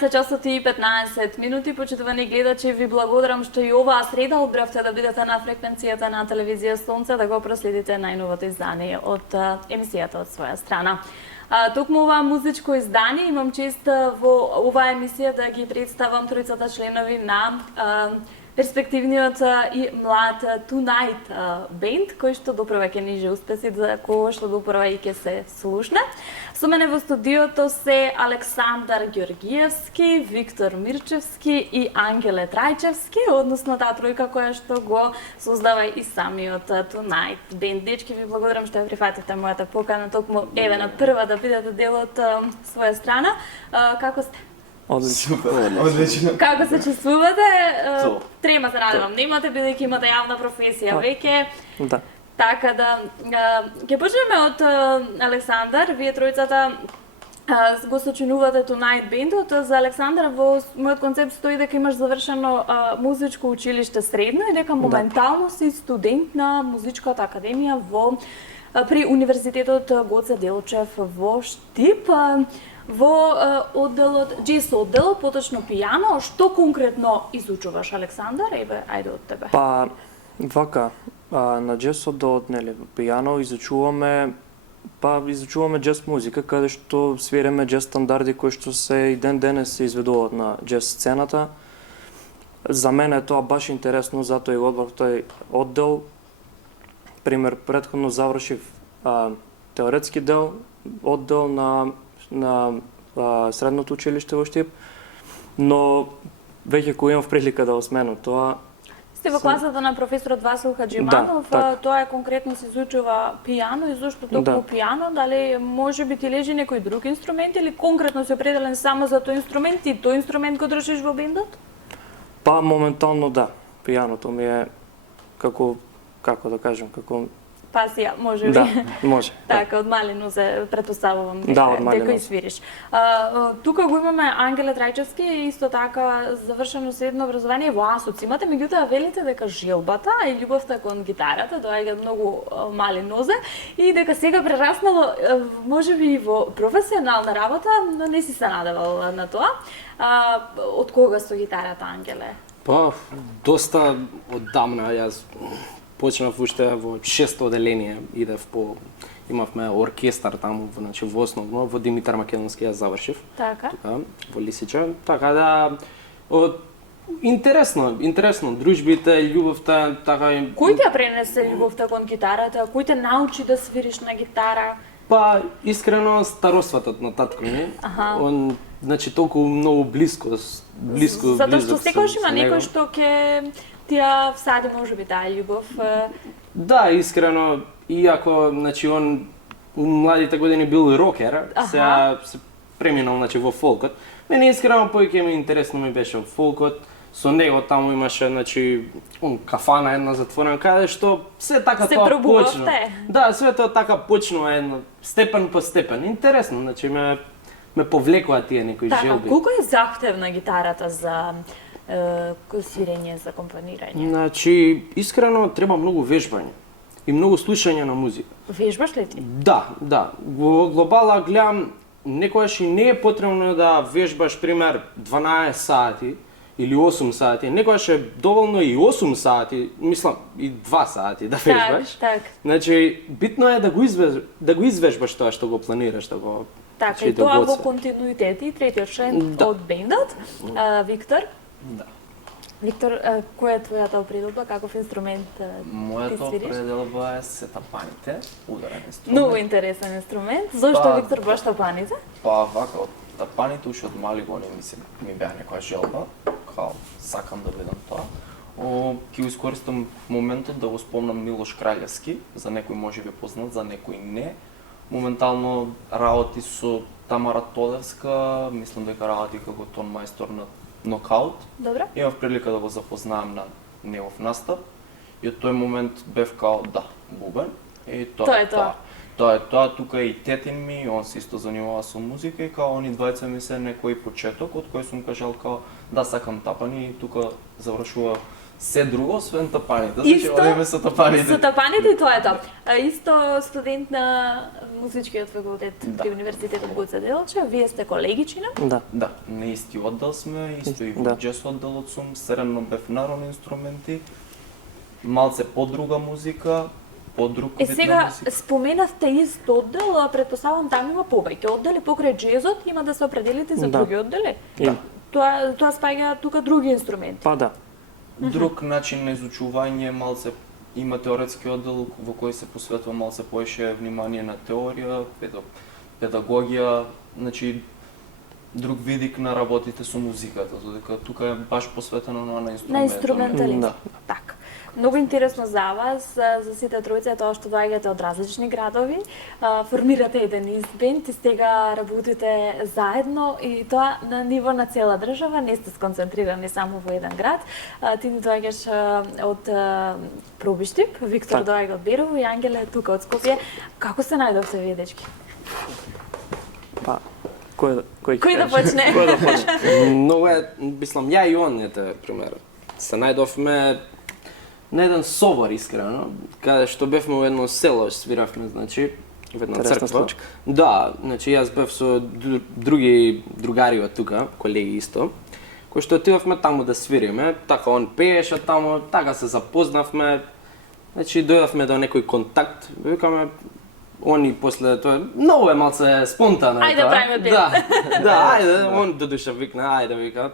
12 часот и 15 минути, почитувани гледачи, ви благодарам што и оваа среда одбравте да бидете на фреквенцијата на телевизија Слонце, да го проследите најновото издание од емисијата од своја страна. Токму ова музичко издание имам чест во оваа емисија да ги представам тројцата членови на перспективниот и млад Tonight бенд, кој што допрва ќе ниже успеси, за кој што допрва и ќе се слушне. Со мене во студиото се Александар Ѓоргиевски, Виктор Мирчевски и Ангеле Трајчевски, односно таа тројка која што го создава и самиот Tonight бенд. Дечки, ви благодарам што ја прифативте мојата покана, токму еве на прва да бидете дел од своја страна. Како сте? Одлично. Одлично. Како се чувствувате? Трема се надевам, немате бидејќи имате јавна професија веќе. Да. Така да ќе почнеме од Александар. Вие тројцата го сочинувате Tonight бендот. За Александар во мојот концепт стои дека имаш завршено музичко училиште средно и дека моментално си студент на музичката академија при Универзитетот Гоце Делчев во Штип. Во одделот, джез одделот, поточно пијано, што конкретно изучуваш, Александар? Еве, ајде од тебе. Па, вака, на джез одделот, нели, пијано изучуваме джез музика, каде што свиреме джез стандарди кои што се и ден денес се изведуваат на джез сцената. За мене е тоа баш интересно, затоа и одбрав тој оддел. Пример, претходно завршив теоретски оддел на средното училиште во Штип, но веќе кој имав прилика да го сменам тоа. Сте во класата на професорот Васил Хаджиманов, тоа е конкретно се изучува пијано и зошто токму пијано, дали може би ти лежи некој друг инструмент или конкретно си определен само за тој инструмент и тој инструмент го држиш во бендот? Па моментално да, пијаното ми е како да кажам, пасија, може би. Да, може. Така, од малину се претпоставувам дека и свириш. Тука го имаме Ангеле Трајчевски, исто така завршено средно образование во Асоц. Имате, меѓутоа велите дека желбата и љубовта кон гитарата доаѓа многу мали нозе и дека сега прераснало можеби и во професионална работа, но не си се надевал на тоа. Од кога со гитарата, Ангеле? Па, доста оддамна. Јас почнав уште во 6-то одделение, имавме оркестар таму, значи во основно, во Димитар Македонски ја завршив. Така. Тука, во Лисича. Така да, интересно, дружбите, љубовта, така и... Кој ти ја пренесе љубовта кон гитарата? Кој те научи да свириш на гитара? Па, искрено, старосватот на татко ми. Он, значи, толку многу близко. Затоа што секогаш има некој што ќе ти ја всади можеби таа љубов. Да, искрено, иако, значи, он у младите години бил рокер, сега се преминал, значи, во фолкот. Мене искрено повеќе ми интересно ми беше фолкот. Со него таму имаше, значи, кафана една затворена, каде што се така тоа почна. Да, све тоа така почнува едно, степен по степен. Интересно, значи, ме повлекува тие некои желби. Така, колку е захтевна гитарата за свирење, за компонирање? Значи, искрено треба многу вежбање и многу слушање на музика. Вежбаш ли ти? Да. Во глобала гледам, некогаш и не е потребно да вежбаш, пример, 12 сати или 8 сати. Некогаш е доволно и 8 сати, мислам, и 2 сати да вежбаш. Так. Значи, битно е да го извежбаш тоа што го планираш, да го... Така, и тоа во континуитет и третиот член од бендот, Виктор. Да. Виктор, која е твојата определба, каков инструмент ти свириш? Мојата определба е се тапаните, ударен инструмент. Многу интересен инструмент. Зошто, Виктор, баш тапаните? Па вака, тапаните уште од мали години ми беа некоја желба, као сакам да бидам тоа. Ќе искористам моментот да го спомнам Милош Краљевски, за некој можеби познат, за некој не. Моментално работи со Тамара Тодевска, мислам дека работи како тон мајстор на нокаут. Добре. Имав прилика да го запознаам на негов настап и од тој момент бев као бубен и тоа е тоа. Тоа е тоа, тука и тетин ми, он се исто занимава со музика и као они двајца ми се некој почеток од кој сум кажал као сакам тапани и тука завршува се друго освен тапаните. Исто- Значи одиме со тапаните. Со тапаните и тоа е тоа. Исто студент на музичкиот факултет Да. при Универзитетот Гоце Делчев, вие сте колегичина? Да. Да, на исти оддел сме, исто и во Да. джез одделот сум, средно бев народни инструменти, малце по-друга музика, по-друг Е вид на сега музика. споменавте ист оддел, а претпоставам таму има повеќе оддели покрај джезот, има да се определите за Да. други оддели. Има. Тоа спаѓа тука други инструменти. Па да. Друг начин на изучување, малце има теоретски оддел во кој се посветува малце поише внимание на теорија, педагогија, значи друг видик на работите со музиката, додека тука е баш посветено на инструментот. На инструментализм. Да. Така. Многу интересно за вас, за сите тројца, тоа што доаѓате од различни градови, формирате еден избенд и сега работите заедно и тоа на ниво на цела држава, не сте сконцентрирани само во еден град. Ти ни доаѓаш од Пробиштип, Виктор Така. доаѓа од Берово и Ангела е тука од Скопје. Како се најдовте вие, дечки? Па, кој Кој да почне? Кој да почне? Многу е, мислам, ја и он, ете, пример. Се најдовме на еден собор, искрено, каде што бевме во едно село, свиравме, значи, во една Интересна црква. случка. Да, значи јас бев со други другари од тука, колеги исто, кои што отидовме таму да свириме, така он пееше таму, така се запознавме, значи дојдовме до некој контакт, викаме, они после тоа, многу е малце спонтано. Ајде тоа. правиме бенд. Да, да, ајде, он додуша викна, ајде вика,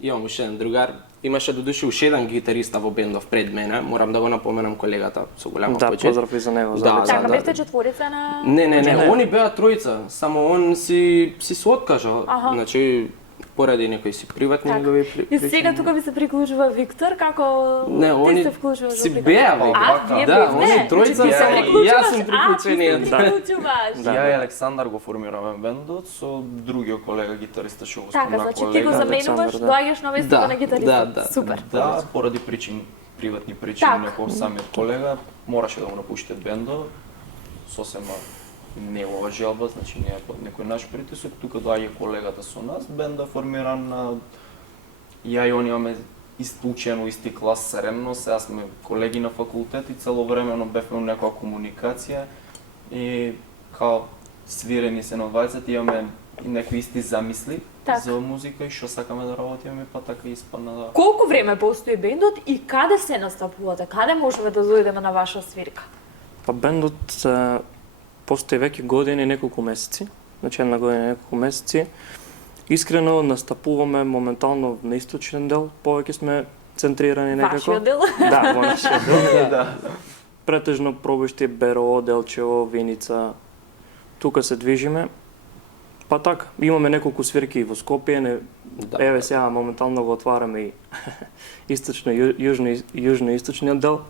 имам уште еден другар, имаше додуша уште еден гитариста во бендов пред мене, морам да го напоменам колегата со голяма Да, почит. поздрав и за него. за Да, Александар. Така, да. бевте четворица на... Не, Не. они беа тројца, само он си се откажа, Аха. значи поради некои си приватни Така. негови И сега тука ви се приклучува Виктор, како Не, ти они се вклучуваш си во беа, приклучување? бе. А, вие Да, бевте? они тројца Значи, ти се се приклучуваш? и јас сум А, ти приклучениот. се Да. приклучуваш. Да. Ја и Александар го формираме бендот со другиот колега гитариста што го Така, спомна значи ти го колега. заменуваш, Александар, да. доаѓаш на местото Да, на гитаристот. да, да. Супер. Да, поради приватни причини, Така. некој самиот колега мораше да го напушти бендот, сосема негова желба, значи не е под некој наш притисок, тука доаѓа колегата со нас, бендот формиран на ја и он имаме исто учено, исти клас средно, сега сме колеги на факултет и целовремено бевме во некоја комуникација и као свирени се на двајцата, имаме и некои исти замисли Така. за музика и што сакаме да работиме, па така испадна да... Колку време постои бендот и каде се настапувате? Каде можеме да дојдеме на ваша свирка? Па бендот постои веќе години, неколку месеци. Значи една година, неколку месеци. Искрено настапуваме моментално на источен дел, повеќе сме центрирани некако. Вашиот дел? Да, во нашиот дел. Да. Претежно Пробишти, Берово, Делчево, Виница. Тука се движиме. Па така, имаме неколку свирки и во Скопје, Да. еве сега моментално го отвараме и источно, јужно-источниот дел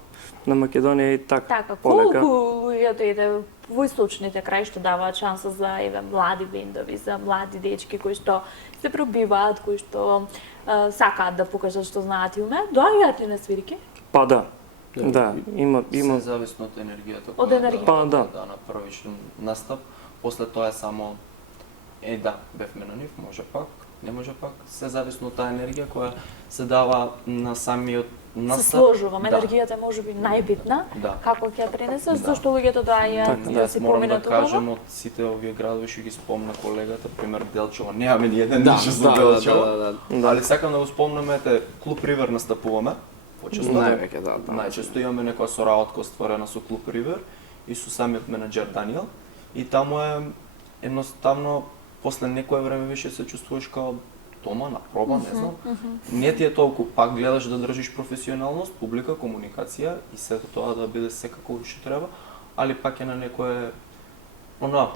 на Македонија и така. Така, полека. колку луѓе дојде во источните краи што даваат шанса за еве млади бендови, за млади дечки кои што се пробиваат, кои што сакаат да покажат што знаат и умеат, доаѓаат ли на свирки? Па да. Да. Да, има Се зависно од енергијата Од која енергијата. Па, да. да направиш настап, после тоа е само да, бевме на нив, може пак, не може пак, се зависно од таа енергија која се дава на самиот Се настап. сложувам, Да. енергијата може би најбитна, Да. како ќе ја пренесеш, Да. зашто луѓето доаѓаат Така, да Јас си морам да поминат кажам убаво. од сите овие градови што ги спомна колегата, пример Делчево, немаме ни еден Да, ништо за да, Делчево. да. Али сакам да го спомнам, ете, Клуб Ривер настапуваме, почесто. Највеќе, да. Најчесто имаме некоја соработка стварена со Клуб Ривер и со самиот менаџер Даниел. И таму е едноставно после некое време више се чувствуваш као дома, на проба, не знам. Не ти е толку, пак гледаш да држиш професионалност, публика, комуникација и сето тоа да биде секако што треба, али пак е на некое она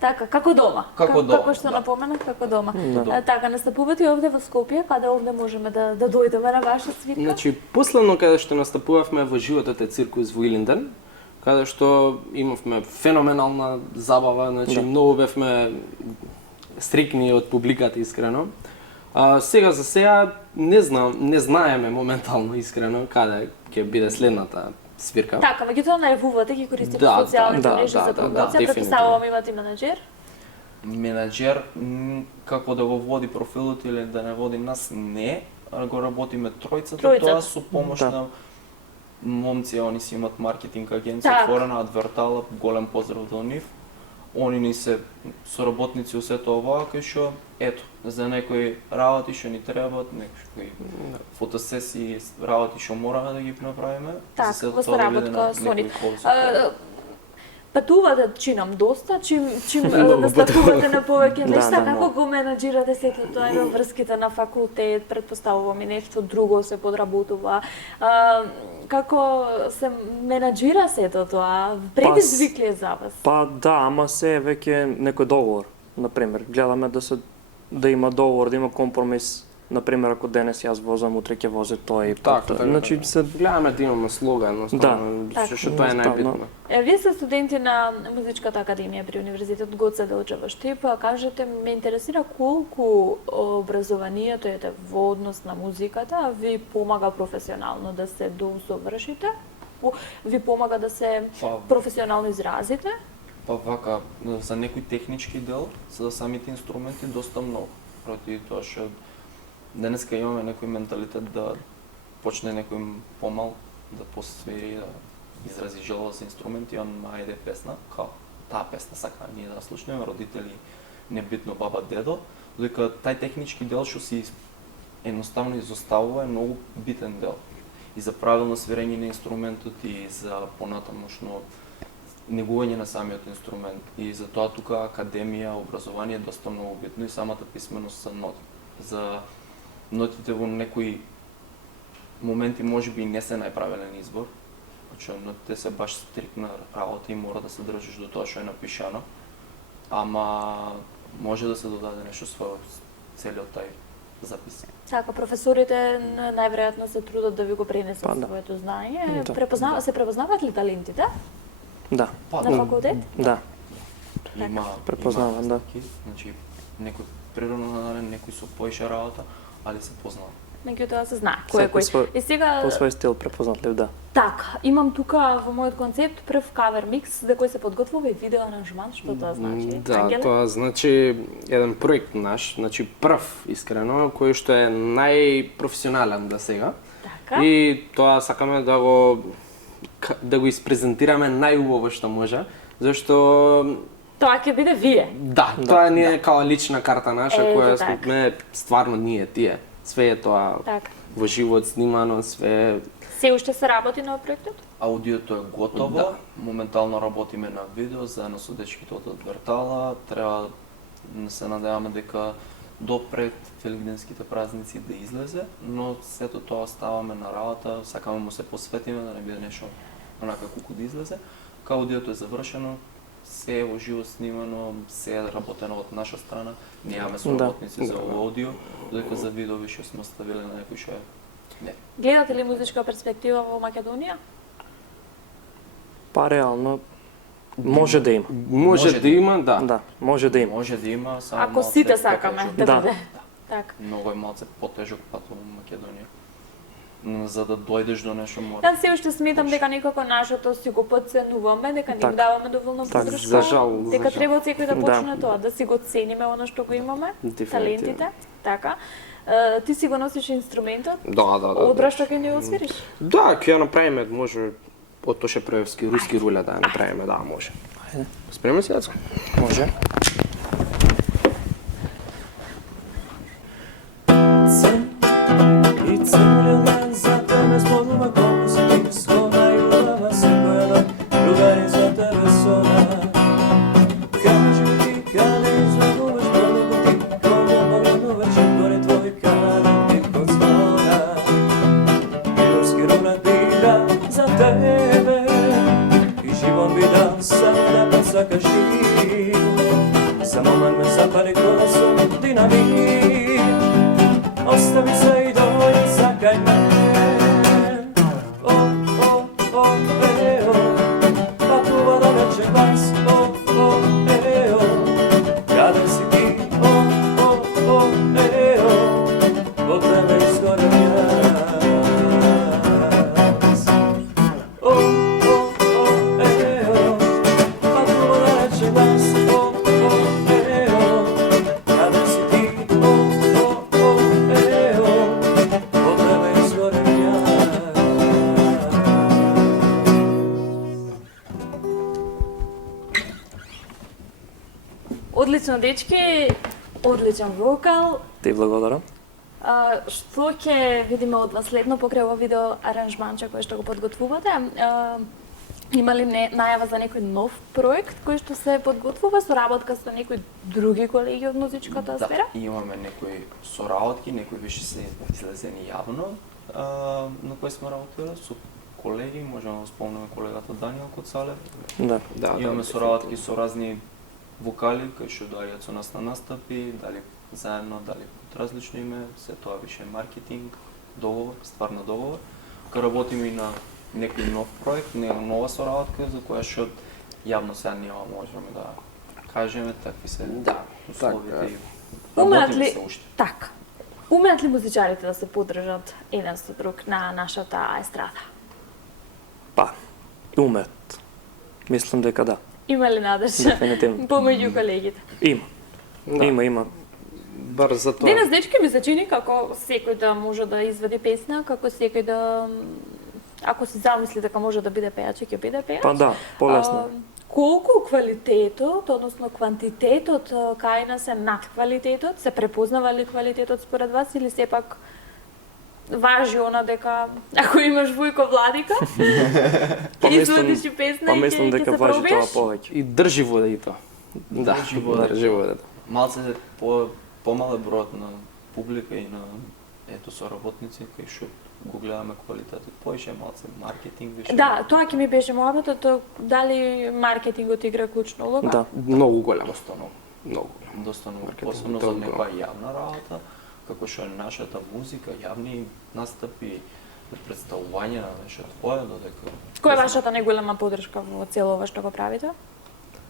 Така, како дома. Како дома, Како што да. напоменав, како дома. Да. Така, настапувате и овде во Скопје, каде овде можеме да дојдеме на ваша свирка? Значи, последно каде што настапувавме во животот е циркус во Илинден, каде што имавме феноменална забава, значи Да. многу бевме стрикни од публиката искрено. Сега за сега не знаеме моментално искрено каде ќе биде следната свирка. Така, меѓутоа најавувате, ги користите Да, социјалните да, мрежи да, за да, промоција, да, претпоставувам имате менаџер. менаџер, како да го води профилот или да не води нас, не. го работиме тројцата, Тројцата. тоа со помош Да. на момци, они си имат маркетинг агенција Так. отворена, Адвертала, голем поздрав до нив. Они ни се соработници у сето ова, кај што, ето, за некои работи што ни требаат, некои фотосесии, работи што мораме да ги направиме, Так, за сето во тоа да биде соработка со нив. некој колсо. Патувате чинам доста, чим Многу настапувате на повеќе Да, нешта, да, како многу. го менаџирате сето тоа и во врските на факултет, предпоставувам и нешто друго се подработува. Како се менаџира сето тоа? Предизвик ли е за вас? Па да, ама се е веќе некој договор, например. Гледаме да има договор, да има компромис. Например, ако денес јас возам, утре ќе вози тој. Така, така. Значи се Гледаме да имаме слога, едноставно, Да. што тоа е Едноставно. најбитно. Вие сте студенти на Музичката академија при Универзитет Гоце Делчева Штип. Кажете, ме интересира колку образованието е во однос на музиката ви помага професионално да се доусовршите? Ви помага да се Па, професионално изразите? Па вака, за некој технички дел, за самите инструменти, доста многу. Проти тоа што денеска имаме некој менталитет да почне некој помал да посвири, да изрази желба за инструменти, он ајде песна, као таа песна сака ние да слушнеме, родители, небитно баба, дедо, додека тај технички дел што си едноставно изоставува е многу битен дел. И за правилно свирење на инструментот и за понатамошно негување на самиот инструмент. И за тоа тука академија, образование е доста многу битно и самата писменост за ноти. За нотите во некои моменти можеби не се најправилен избор, значи нотите се баш стрикна работа и мора да се држиш до тоа што е напишано, ама може да се додаде нешто свое целиот тај запис. Така, професорите најверојатно се трудат да ви го пренесат Па, да. своето знаење. Да. Се препознаваат ли талентите да, Па, на факултет? да. Има Препознавам, да. разлики, значи некој природно надарен, некој со поиша работа, али се познава. Меѓутоа се знае кој е Секој кој. И сега По свој стил препознатлив, да. така, имам тука во мојот концепт прв кавер микс за кој се подготвува и видео аранжман, што тоа значи? Да, Ангеле? тоа значи еден проект наш, значи прв искрено, кој што е најпрофесионален до сега. Така. И тоа сакаме да го испрезентираме најубаво што може, зашто Тоа ќе биде вие. да, тоа ни е као лична карта наша Ето која така. сме стварно ние тие. Све е тоа Така. во живот снимано, све Се уште се работи на проектот? Аудиото е готово, Да. моментално работиме на видео заедно со дечките од Адвертала. Треба да се надеваме дека до пред великденските празници да излезе, но сето тоа ставаме на работа, сакаме му се посветиме да не биде нешто онака куку да излезе. Као аудиото е завршено, се е во живо снимано, се е работено од наша страна. Ние имаме соработници за аудио, додека за видео више сме ставиле на некој што е не. Гледате ли музичка перспектива во Македонија? Па реално може да има. може да има, да. Да, може да има. Може да има, само Ако малце сите е сакаме потежок. да Да. биде. Така. Многу е малце потежок пат во Македонија. За да дојдеш до нешто мора. Јас се уште сметам дека некако нашето си го подценуваме, дека не им Так. даваме доволно Так, подршка. за жал, за дека жал. треба од секој да Да. почне тоа, да си го цениме она што го имаме, Дефинитивно. талентите, така. Ти си го носиш инструментот, Да. одбраш што ќе ни го свириш. Да, ќе ја направиме, може од тошепреевски, руски руля да ја направиме, да, може. Ајде. Спремен си, Јацко? Може. И целиот ден за тебе зборува колку си ти сходна и убава секоја ног, другари за тебе сона. Кажи ми каде излегуваш, колку ти, колку погледнуваш, и горе твој каде ти код звона. Милоски рунат бира за тебе, и живот би дал само да посакаш ти. За момент ме запали колосом динамит, ostavi se i dođi zakaj men. Pa tuva da veče glas, kada si ti, od tebe izgorim jaz. Pa tuva da veče glas, kada si ti, Одлично, дечки, одличен вокал. Ти благодарам. Што ќе видиме од вас следно покрај ова видео аранжманче кој што го подготвувате? Има ли најава за некој нов проект кој што се подготвува, соработка со некои други колеги од музичката сфера? Да, имаме некои соработки, некои више се излезени јавно, на кои сме работили со колеги, можеме да спомнеме колегата Даниел Коцалев. Да. Имаме соработки со разни вокали кои што доаѓаат со нас на настапи, дали заедно, дали под различно име, се тоа више маркетинг, договор, ствар на договор. Кога работиме и на некој нов проект, нова соработка за која што јавно сега нема можеме да кажеме, такви се условите и Умеат работиме ли, се уште. така, умеат ли музичарите да се подржат еден со друг на нашата естрада? Па, умет. Мислам дека да. Има ли надежда Дефинитивно. помеѓу колегите? Има. Да. Има. Бар за тоа. Денес, дечки, ми се чини како секој да може да извади песна, како секој да... Ако си замисли дека може да биде пејач, ќе биде пејач. Па да, полесно. Колку квалитетот, односно квантитетот кај нас е над квалитетот? Се препознава ли квалитетот според вас или сепак важи она дека ако имаш Вујко Владика, Па ќе извадиш и песна Па и мислам ќе дека се важи тоа пробиеш? повеќе. И држи водето. Да, Држи водето. држи водето. Малце помале бројот на публика и на ето соработници кои што го гледаме квалитетот, поише малце маркетинг више. Да, тоа ќе ми беше мојабетот, дали маркетингот игра клучна улога? Да. Многу големо. доста многу. Многу. Доста многу, Маркетинг, посебно за тоа некоја јавна работа, како што е нашата музика, јавни настапи, представувања на нешто твое, додека... Која е вашата најголема подршка во цело ова што го правите?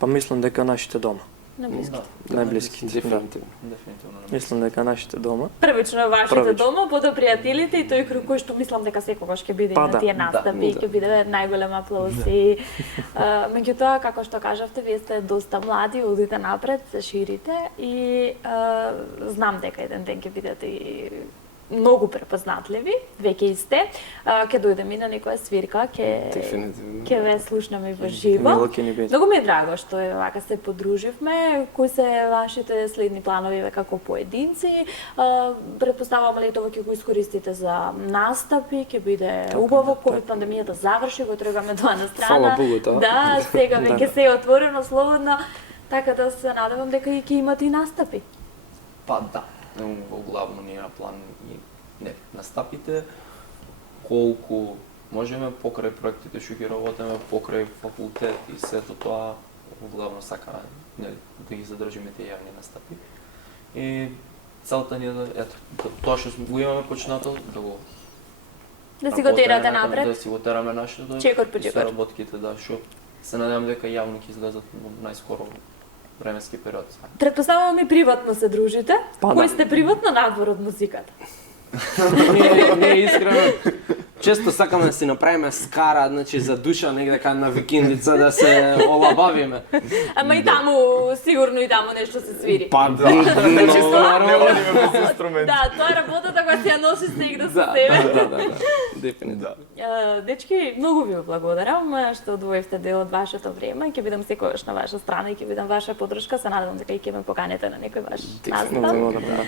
Па мислам дека нашите дома. На близки. Да, Најблиските. Да. Дефинитивно. дефинитивно. Мислам дека нашите дома. Првично вашите Првично. дома, потоа пријателите и тој круг кој што мислам дека секогаш ќе биде Па на да, тие настапи, ќе биде најголем аплауз и меѓутоа како што кажавте, вие сте доста млади, одите напред, се ширите и знам дека еден ден ќе бидете и многу препознатливи, веќе и сте. Ќе дојдеме и на некоја свирка, Дефинитивно. ќе ве слушнеме во живо. Мило ќе ни биде. Многу ми е драго што вака се подруживме. Кои се вашите следни планови ве како поединци? Претпоставувам ли тоа ќе го искористите за настапи, ќе биде убаво ковид пандемијата заврши, го тргаме тоа на страна. Фала Богу, тоа. Да, сега Да. веќе се е отворено, слободно, така да се надевам дека и ќе имате и настапи. Па да, во главно ни е на план и не настапите, колку можеме покрај проектите што ги работиме, покрај факултет и сето тоа, во главно сакаме нели, да ги задржиме тие јавни настапи. И целта ни е да, ето, тоа што го имаме почнато, да го Да си го терате работиме, напред. Да си го тераме нашето, Чекор по и чекор. соработките, да, што се надевам дека јавно ќе излезат во најскоро временски период. Претпоставувам и приватно се дружите. Па Кој да. сте приватно надвор од музиката? Ние искрено често сакаме да си направиме скара, значи за душа негде кај на викендица да се олабавиме. Ама и таму, сигурно и таму нешто се свири. Па да, чисто наравно. Да, тоа е работата која си ја носиш сегда со Да, себе. да, дефинитивно. Дечки, многу ви благодарам што одвоивте дел од вашето време. Ќе бидам секогаш на ваша страна и ќе бидам ваша подршка. Се надевам дека и ќе ме поканете на некој ваш настап.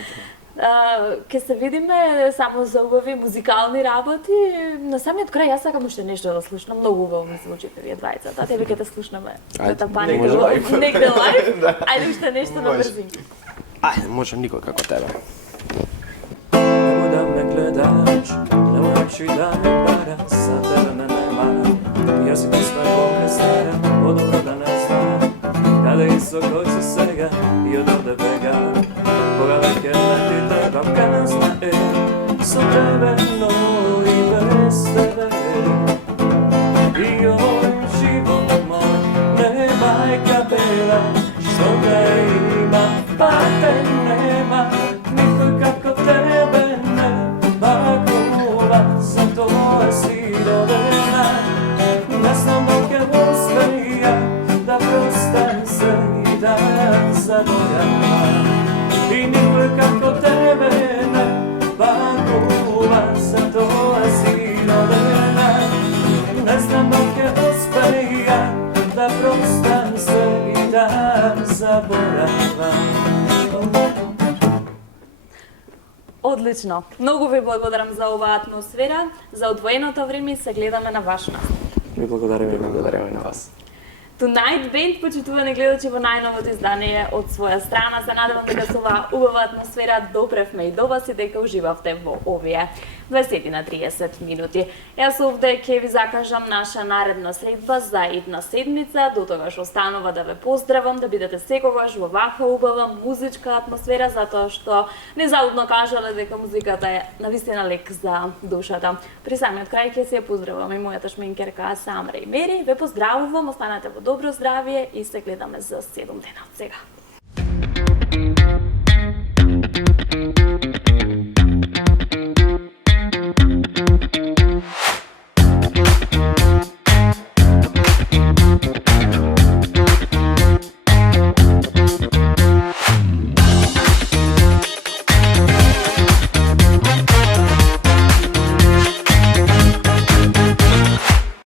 Ќе се видиме само за убави музикални работи. На самиот крај јас сакам уште нешто да слушнам. Многу убаво ми звучите вие двајцата. Тебе ќе те слушнаме на тапаните. може лајв. Негде лајв. Ајде уште нешто на брзинки. Ајде, можем никој како тебе. Nemoj da me gledaš, nemoj oči da mi paraš, sa tebe me nema. Ja si ti sve pokrestavljam, o dobro da ne znam. Kada isoko se sega i od ovde bega, pogledaj kad me ti trebam kazna, sa tebe no i bez tebe. I ovoj život moj, ne majka bela, što ga ima, pa te nema. Niko kako tebe nema, kova, zato si rodena. Ne znam dok je ostaje ja, da prostajem se i da заборава. Одлично. Многу ви благодарам за оваа атмосфера, за одвоеното време и се гледаме на ваш настап. Ви благодарим. Благодараме на вас. Tonight Band, почитувани гледачи во најновото издание од своја страна. Се надевам дека со оваа убава атмосфера допревме и до вас и дека уживавте во овие 20 на 30 минути. Јас овде ќе ви закажам наша наредна средба за идна седмица. До тогаш останува да ве поздравам, да бидете секогаш во вака убава музичка атмосфера, затоа што незаудно кажале дека музиката е навистина лек за душата. При самиот крај ќе се ја поздравам и мојата шминкерка Самра и Мери. Ве поздравувам, останете во добро здравие и се гледаме за 7 дена од сега.